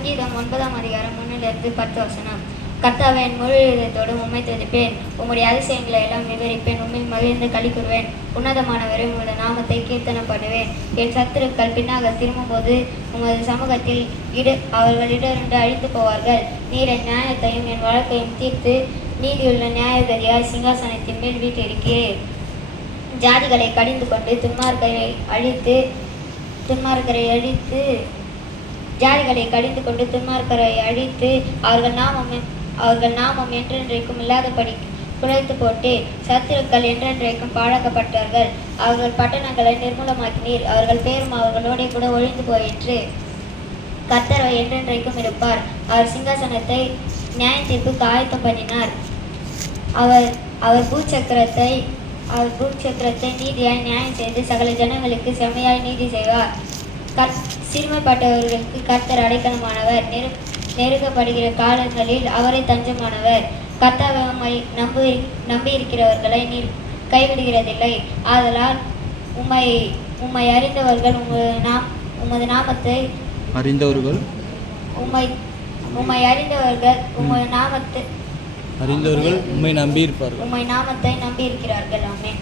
சங்கீதம் 9ஆம் அதிகாரம் 1-10 கர்த்தாவே, என் முழு இதயத்தோடு உம்மை துதிப்பேன். உம்முடைய அதிசயங்களை எல்லாம் விவரிப்பேன். உம்மில் மகிழ்ந்து களி கூறுவேன். உன்னதமானவரை உமது நாமத்தை கீர்த்தனப்படுவேன். என் சத்துருக்கள் பின்னாக திரும்பும்போது உமது சமூகத்தில் அவர்கள் இடருண்டு அழித்து போவார்கள். நீர் என் நியாயத்தையும் என் வழக்கையும் தீர்த்து நீதியுள்ள நியாயகதியாய் சிங்காசனத்தின் மேல் வீட்டிருக்கிறேன். ஜாதிகளை கடிந்து கொண்டு ஜாதிகளை கடிந்து கொண்டு துன்மார்க்கரை அழித்து அவர்கள் நாமம் என்றென்றைக்கும் இல்லாதபடி குலைத்து போட்டு சத்துருக்கள் என்றென்றைக்கும் பாழாக்கப்பட்டார்கள். அவர்கள் பட்டணங்களை நிர்மூலமாக்கினீர். அவர்கள் பேரும் அவர்களோட கூட ஒழிந்து போயிற்று. கர்த்தர் என்றென்றைக்கும் இருப்பார். அவர் சிங்காசனத்தை நியாய தீர்ப்புக்கு ஆயத்தம் பண்ணினார். அவர் பூச்சக்கரத்தை நீதியாய் நியாயம் செய்து சகல ஜனங்களுக்கு செம்மையாய் நீதி செய்வார். சிறுமைப்பட்டவர்களுக்கு கர்த்தர் அடைக்கலமானவர். நெருக்கப்படுகிற காலங்களில் அவரை தஞ்சமானவர். கர்த்தாவை நம்பியிருக்கிறவர்களை நீர் கைவிடுகிறதில்லை. ஆதலால் உம்மை அறிந்தவர்கள் உமது நாமத்தை அறிந்தவர்கள் உம்மை நம்பியிருப்பார்கள். உம்மை நாமத்தை நம்பியிருக்கிறார்கள். ஆமென்.